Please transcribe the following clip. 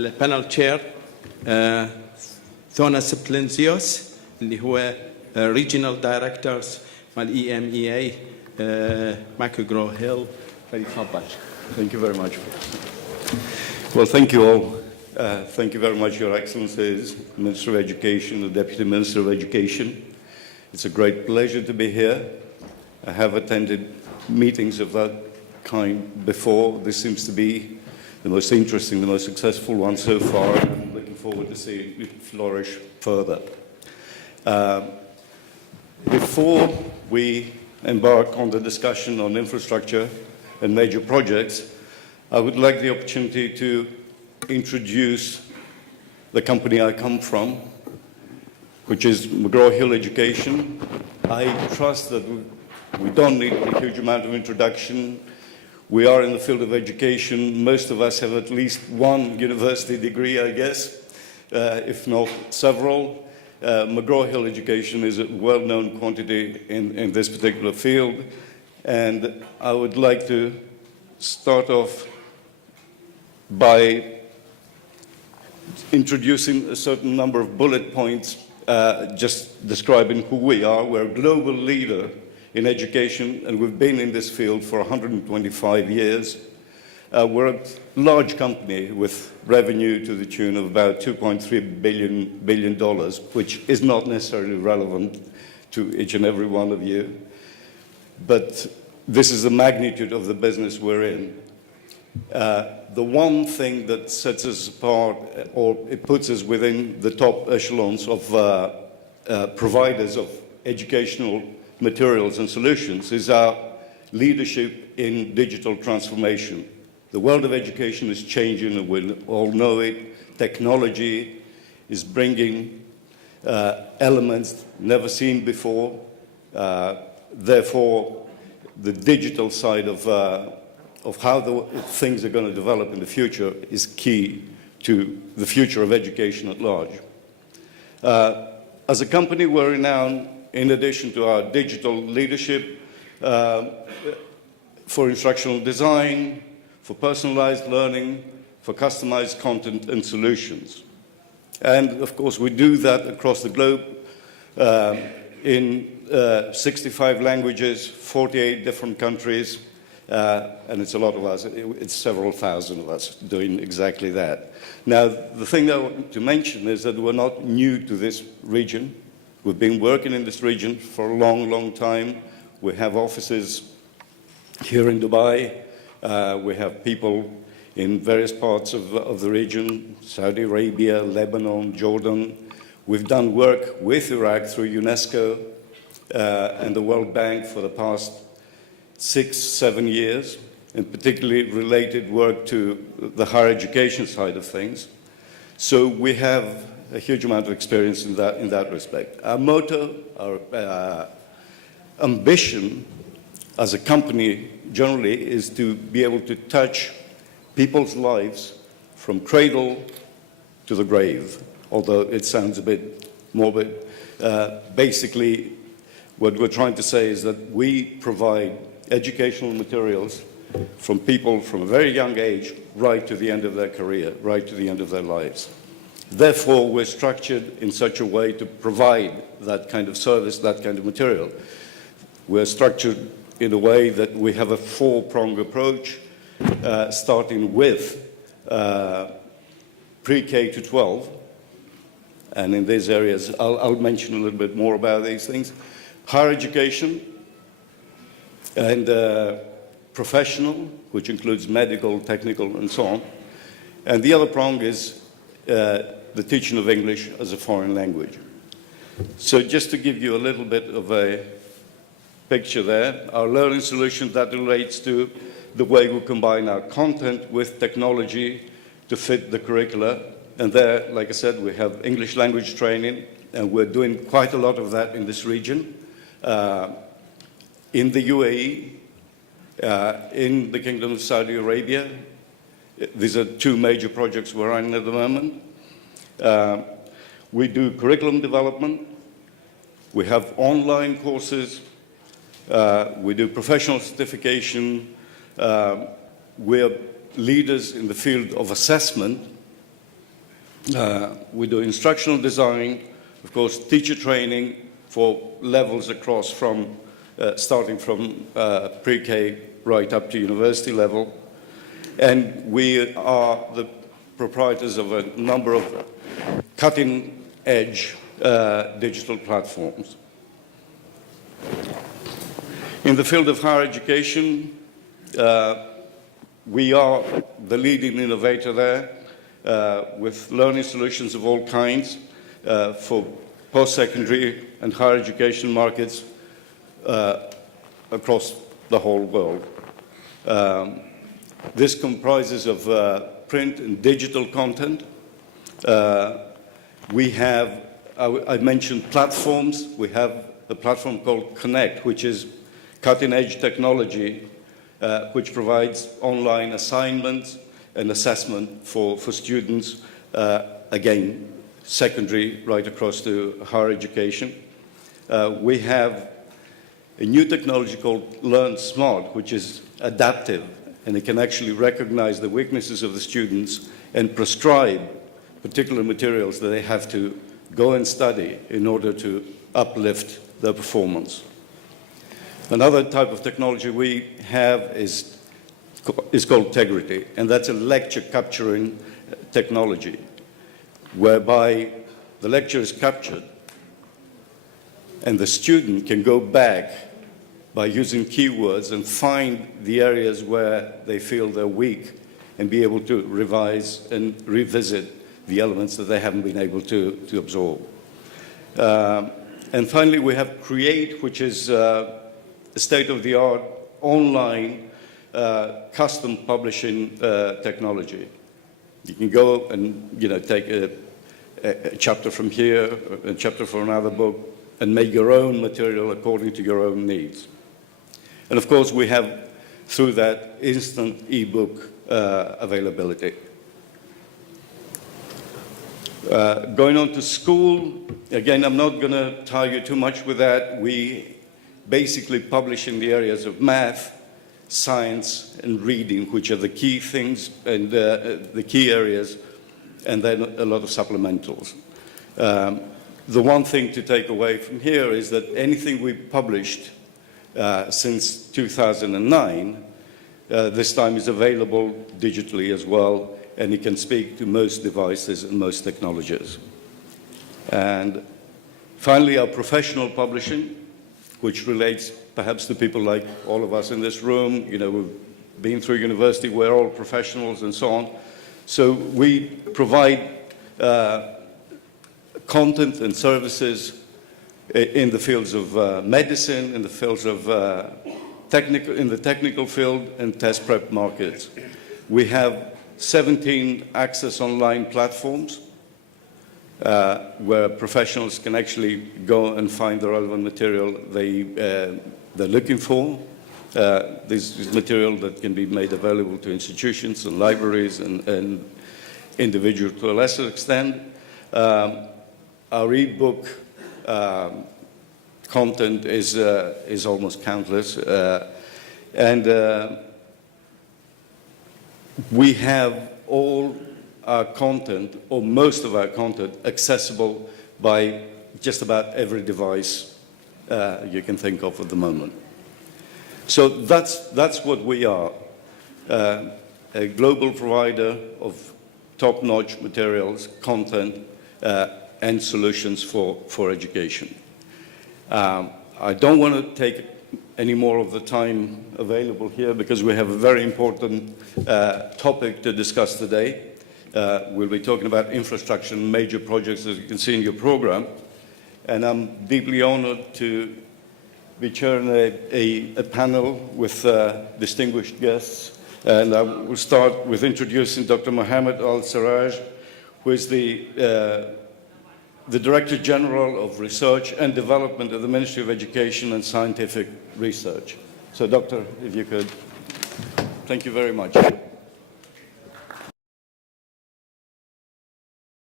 البانل تشير ثوناس بلينزيوس اللي هو ريجيونال دايركتورز مع EMEA MCGRAW هيل. فليتفضل. Thank you very much. Well, thank you all. Thank you very much, Your Excellencies, Minister of Education, the Deputy Minister of Education. It's a great pleasure to be here. I have attended meetings of that kind before. This seems to be the most interesting, the most successful one so far, and I'm looking forward to seeing it flourish further. Before we embark on the discussion on infrastructure and major projects, I would like the opportunity to introduce the company I come from, which is McGraw Hill Education. I trust that we don't need a huge amount of introduction. We are in the field of education. Most of us have at least one university degree, I guess, if not several. McGraw Hill Education is a well-known quantity in this particular field. And I would like to start off by introducing a certain number of bullet points, just describing who we are. We're a global leader in education, and we've been in this field for 125 years. We're a large company with revenue to the tune of about $2.3 billion, which is not necessarily relevant to each and every one of you. But this is the magnitude of the business we're in. The one thing that sets us apart, or it puts us within the top echelons of providers of educational materials and solutions, is our leadership in digital transformation. The world of education is changing, and we all know it. Technology is bringing elements never seen before. Therefore, the digital side of how things are going to develop in the future is key to the future of education at large. As a company, we're renowned, in addition to our digital leadership, for instructional design, for personalized learning, for customized content and solutions. And of course, we do that across the globe in 65 languages, 48 different countries, and it's a lot of us. It's several thousand of us doing exactly that. Now, the thing that I want to mention is that we're not new to this region. We've been working in this region for a long, long time. We have offices here in Dubai. We have people in various parts of the region, Saudi Arabia, Lebanon, Jordan. We've done work with Iraq through UNESCO and the World Bank for the past 6-7 years, and particularly related work to the higher education side of things. So we have a huge amount of experience in that respect. Our motto, our ambition as a company generally is to be able to touch people's lives from cradle to the grave, although it sounds a bit morbid. Basically, what we're trying to say is that we provide educational materials from people from a very young age right to the end of their career, right to the end of their lives. Therefore, we're structured in such a way to provide that kind of service, that kind of material. We're structured in a way that we have a four-pronged approach, starting with pre-K to 12. And in these areas, I'll mention a little bit more about these things. Higher education and professional, which includes medical, technical, and so on. And the other prong is the teaching of English as a foreign language. So just to give you a little bit of a picture there, our learning solution that relates to the way we combine our content with technology to fit the curricula. And there, like I said, we have English language training, and we're doing quite a lot of that in this region. In the UAE, in the Kingdom of Saudi Arabia, these are two major projects we're running at the moment. We do curriculum development. We have online courses. We do professional certification. We're leaders in the field of assessment. We do instructional design, of course, teacher training for levels across from, starting from pre-K right up to university level. And we are the proprietors of a number of cutting-edge digital platforms. In the field of higher education, we are the leading innovator there with learning solutions of all kinds for post-secondary and higher education markets across the whole world. This comprises of print and digital content. We have, I mentioned platforms. We have a platform called Connect, which is cutting-edge technology, which provides online assignments and assessment for students, again, secondary right across to higher education. We have a new technology called Learn Smart, which is adaptive, and it can actually recognize the weaknesses of the students and prescribe particular materials that they have to go and study in order to uplift their performance. Another type of technology we have is called Integrity, and that's a lecture capturing technology, whereby the lecture is captured and the student can go back by using keywords and find the areas where they feel they're weak and be able to revise and revisit the elements that they haven't been able to absorb. And finally, we have Create, which is a state-of-the-art online custom publishing technology. You can go and take a chapter from here, a chapter from another book, and make your own material according to your own needs. And of course, we have, through that, instant ebook availability. Going on to school, again, I'm not going to tell you too much with that. We basically publish in the areas of math, science, and reading, which are the key things and the key areas, and then a lot of supplementals. The one thing to take away from here is that anything we published since 2009, this time is available digitally as well, and it can speak to most devices and most technologies. And finally, our professional publishing, which relates perhaps to people like all of us in this room. We've been through university, we're all professionals and so on. So we provide content and services in the fields of medicine, in the fields of in the technical field and test prep markets. We have 17 access online platforms where professionals can actually go and find the relevant material they're looking for. This is material that can be made available to institutions and libraries and individuals to a lesser extent. Our ebook content is almost countless, and we have all our content, or most of our content, accessible by just about every device you can think of at the moment. So that's what we are, a global provider of top-notch materials, content, and solutions for education. I don't want to take any more of the time available here because we have a very important topic to discuss today. We'll be talking about infrastructure and major projects, as you can see in your program. And I'm deeply honored to be chairing a panel with distinguished guests. And I will start with introducing Dr. Mohammed Al-Sarraj, who is the Director General of Research and Development of the Ministry of Education and Scientific Research. So, Doctor, if you could. Thank you very much.